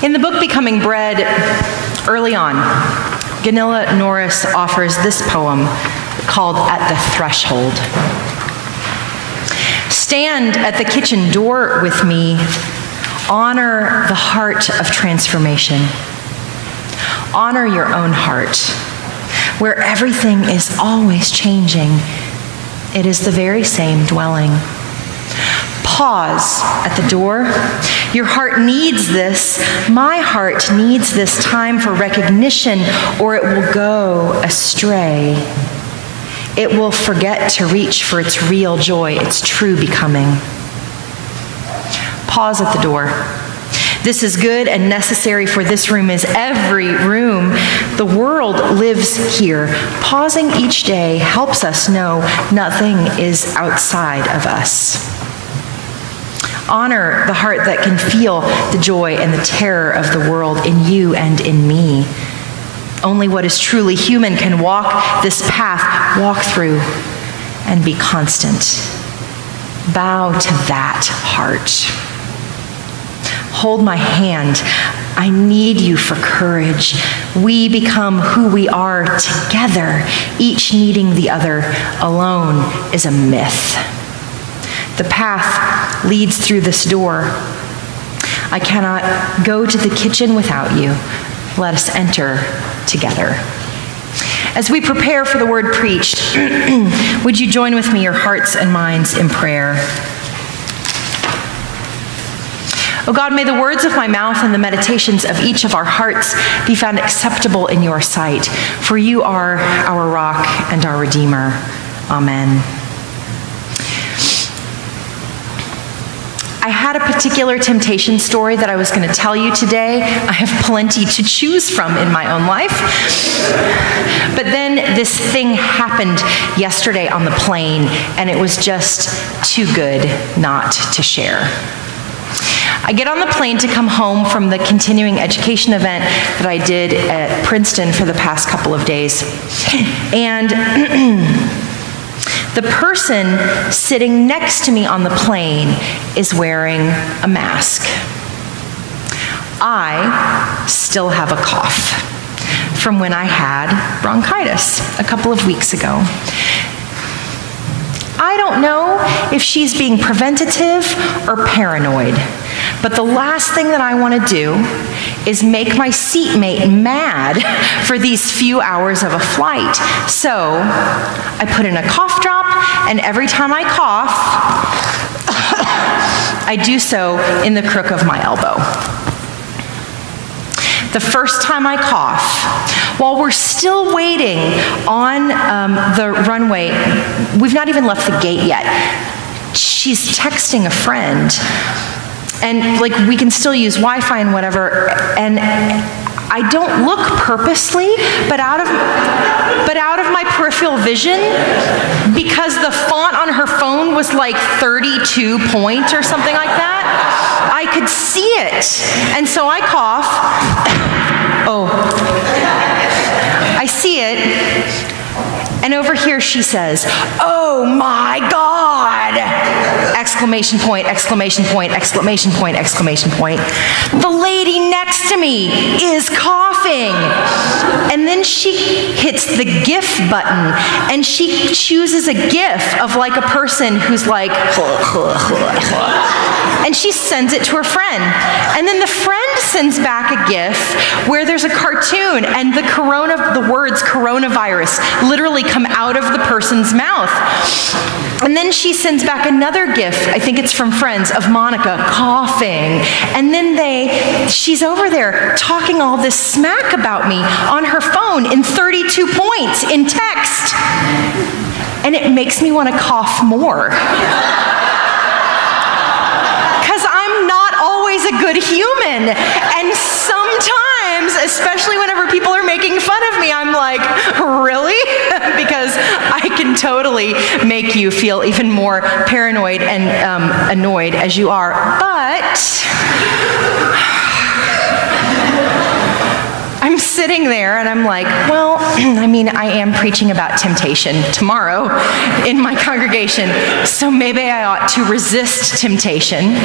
In the book Becoming Bread, early on, Gunilla Norris offers this poem called At the Threshold. Stand at the kitchen door with me. Honor the heart of transformation. Honor your own heart, where everything is always changing. It is the very same dwelling. Pause at the door. Your heart needs this. My heart needs this time for recognition, or it will go astray. It will forget to reach for its real joy, its true becoming. Pause at the door. This is good and necessary, for this room is every room. The world lives here. Pausing each day helps us know nothing is outside of us. Honor the heart that can feel the joy and the terror of the world in you and in me. Only what is truly human can walk this path, walk through, and be constant. Bow to that heart. Hold my hand. I need you for courage. We become who we are together, each needing the other. Alone is a myth. The path leads through this door. I cannot go to the kitchen without you. Let us enter together. As we prepare for the word preached, would you join with me your hearts and minds in prayer? Oh God, may the words of my mouth and the meditations of each of our hearts be found acceptable in your sight, for you are our rock and our Redeemer. Amen. I had a particular temptation story that I was going to tell you today. I have plenty to choose from in my own life. But then this thing happened yesterday on the plane, and it was just too good not to share. I get on the plane to come home from the continuing education event that I did at Princeton for the past couple of days. And the person sitting next to me on the plane is wearing a mask. I still have a cough from when I had bronchitis a couple of weeks ago. I don't know if she's being preventative or paranoid, but the last thing that I want to do is make my seatmate mad for these few hours of a flight. So I put in a cough drop, and every time I cough, I do so in the crook of my elbow. The first time I cough, while we're still waiting on the runway, we've not even left the gate yet, she's texting a friend. And like, we can still use Wi-Fi and whatever, and I don't look purposely, but out of my peripheral vision, because the font on her phone was like 32 point or something like that, I could see it. And so I cough. Oh. I see it. And over here she says, "Oh my God!" Exclamation point, exclamation point, exclamation point, exclamation point. The lady next to me is coughing. And then she hits the GIF button, and she chooses a GIF of like a person who's like, and she sends it to her friend. And then the friend sends back a GIF where there's a cartoon, and the words coronavirus literally come out of the person's mouth. And then she sends back another GIF, I think it's from Friends, of Monica coughing. And then she's over there talking all this smack about me on her phone in 32 points in text. And it makes me want to cough more. Because I'm not always a good human. And sometimes, especially whenever people are making fun of me, I'm like, really? Because I can totally make you feel even more paranoid and annoyed as you are. But I I'm sitting there and I'm like, well, I mean, I am preaching about temptation tomorrow in my congregation, so maybe I ought to resist temptation.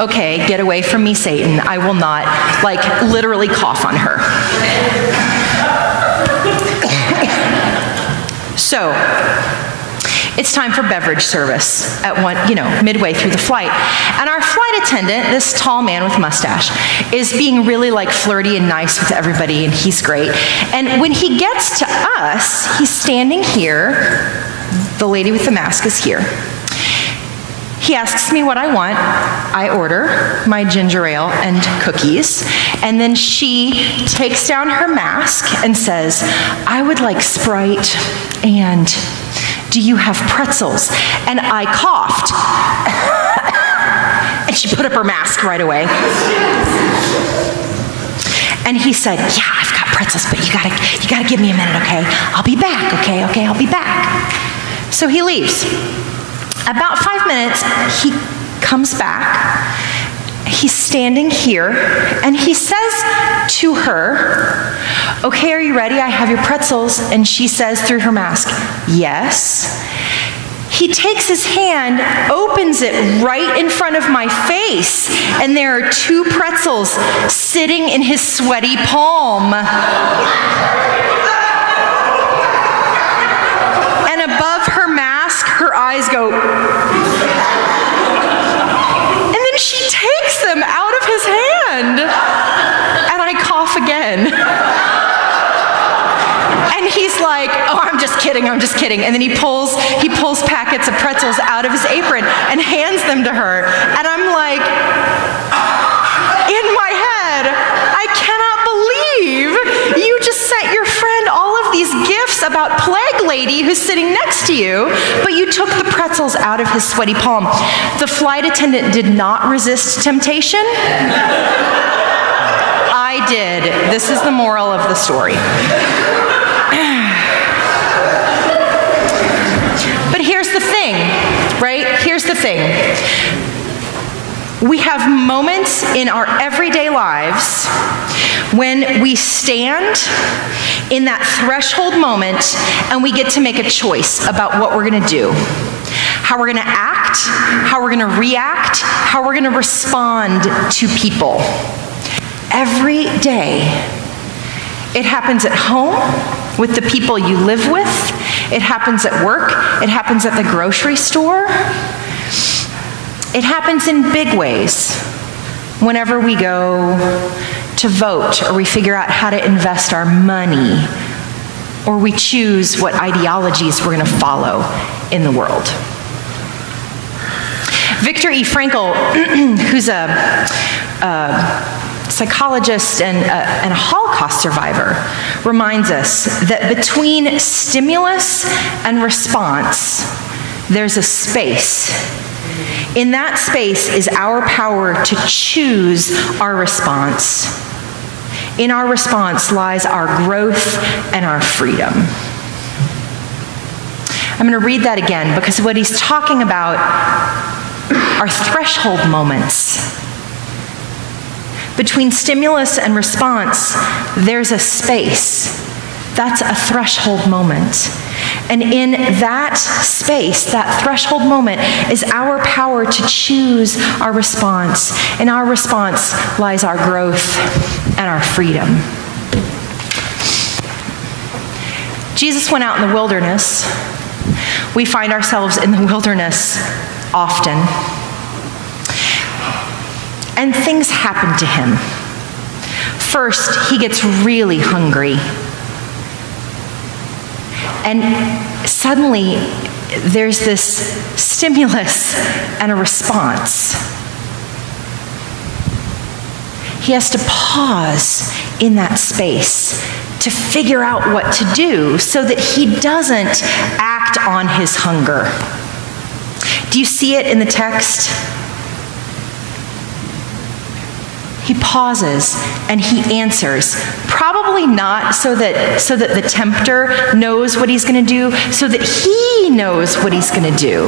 Okay, get away from me, Satan. I will not, like, literally cough on her. So, it's time for beverage service at midway through the flight. And our flight attendant, this tall man with mustache, is being really like flirty and nice with everybody, and he's great. And when he gets to us, he's standing here. The lady with the mask is here. He asks me what I want. I order my ginger ale and cookies. And then she takes down her mask and says, I would like Sprite and do you have pretzels? And I coughed. And she put up her mask right away. And he said, yeah, I've got pretzels, but you gotta give me a minute, okay? I'll be back, okay, I'll be back. So he leaves. About 5 minutes, he comes back. He's standing here, and he says to her, okay, are you ready? I have your pretzels. And she says through her mask, yes. He takes his hand, opens it right in front of my face, and there are 2 pretzels sitting in his sweaty palm. And above her mask, her eyes go, and then she takes them out of his hand, and I cough again. And he's like, oh, I'm just kidding. And then he pulls packets of pretzels out of his apron and hands them to her. And I'm like, in my head, I cannot believe you just sent your friend all of these gifts about Plague Lady who's sitting next to you, but you took the pretzels out of his sweaty palm. The flight attendant did not resist temptation. I did. This is the moral of the story. But here's the thing, right? Here's the thing. We have moments in our everyday lives when we stand in that threshold moment and we get to make a choice about what we're going to do, how we're going to act, how we're going to react, how we're going to respond to people. Every day. It happens at home with the people you live with. It happens at work. It happens at the grocery store. It happens in big ways whenever we go to vote, or we figure out how to invest our money, or we choose what ideologies we're going to follow in the world. Viktor E. Frankl, who's a psychologist and a Holocaust survivor, reminds us that between stimulus and response, there's a space. In that space is our power to choose our response. In our response lies our growth and our freedom. I'm going to read that again because what he's talking about are threshold moments. Between stimulus and response, there's a space. That's a threshold moment. And in that space, that threshold moment, is our power to choose our response. In our response lies our growth and our freedom. Jesus went out in the wilderness. We find ourselves in the wilderness often. And things happen to him. First, he gets really hungry. And suddenly, there's this stimulus and a response. He has to pause in that space to figure out what to do so that he doesn't act on his hunger. Do you see it in the text? He pauses and he answers, probably not so that the tempter knows what he's going to do, so that he knows what he's going to do.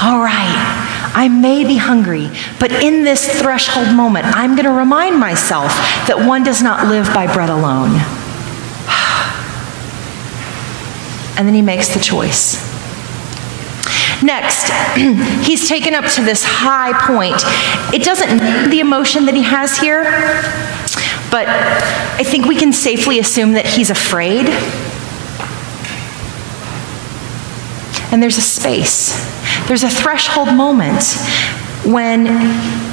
All right, I may be hungry, but in this threshold moment, I'm going to remind myself that one does not live by bread alone. And then he makes the choice. Next, he's taken up to this high point. It doesn't name the emotion that he has here, but I think we can safely assume that he's afraid. And there's a space. There's a threshold moment when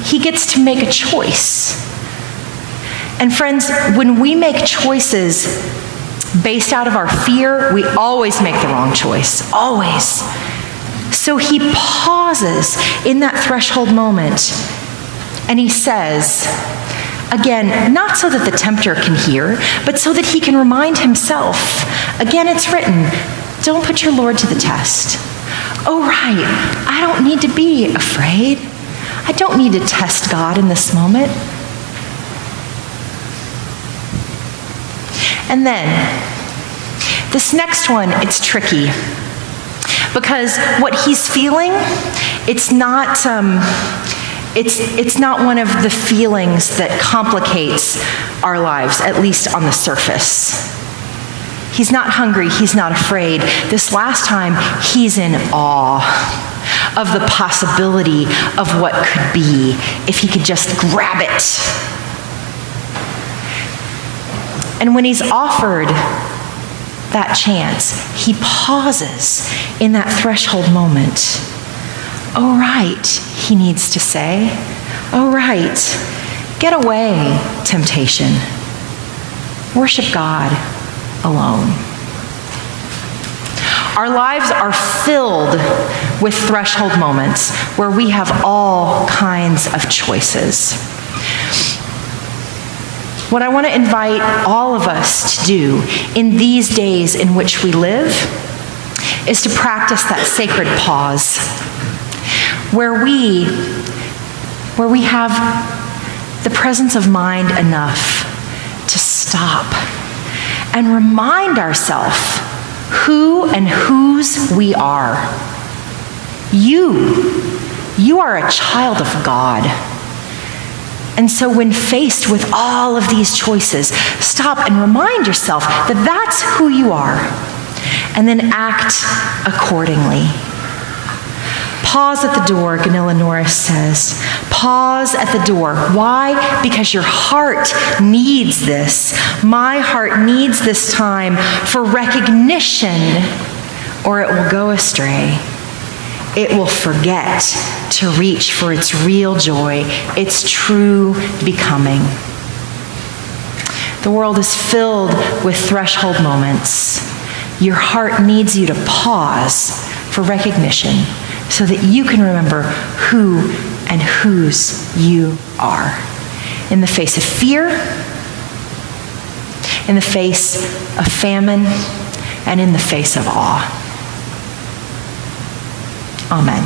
he gets to make a choice. And friends, when we make choices based out of our fear, we always make the wrong choice. Always. So he pauses in that threshold moment and he says, again, not so that the tempter can hear, but so that he can remind himself. Again, it's written, don't put your Lord to the test. Oh, right, I don't need to be afraid. I don't need to test God in this moment. And then, this next one, it's tricky. Because what he's feeling, it's not one of the feelings that complicates our lives, at least on the surface. He's not hungry, he's not afraid. This last time, he's in awe of the possibility of what could be if he could just grab it. And when he's offered that chance, he pauses in that threshold moment. Oh, right, he needs to say. Oh, right, get away, temptation. Worship God alone. Our lives are filled with threshold moments where we have all kinds of choices. What I want to invite all of us to do in these days in which we live is to practice that sacred pause where we have the presence of mind enough to stop and remind ourselves who and whose we are. You are a child of God. And so when faced with all of these choices, stop and remind yourself that that's who you are, and then act accordingly. Pause at the door, Ganilla Norris says. Pause at the door. Why? Because your heart needs this. My heart needs this time for recognition, or it will go astray. It will forget to reach for its real joy, its true becoming. The world is filled with threshold moments. Your heart needs you to pause for recognition so that you can remember who and whose you are. In the face of fear, in the face of famine, and in the face of awe. Amen.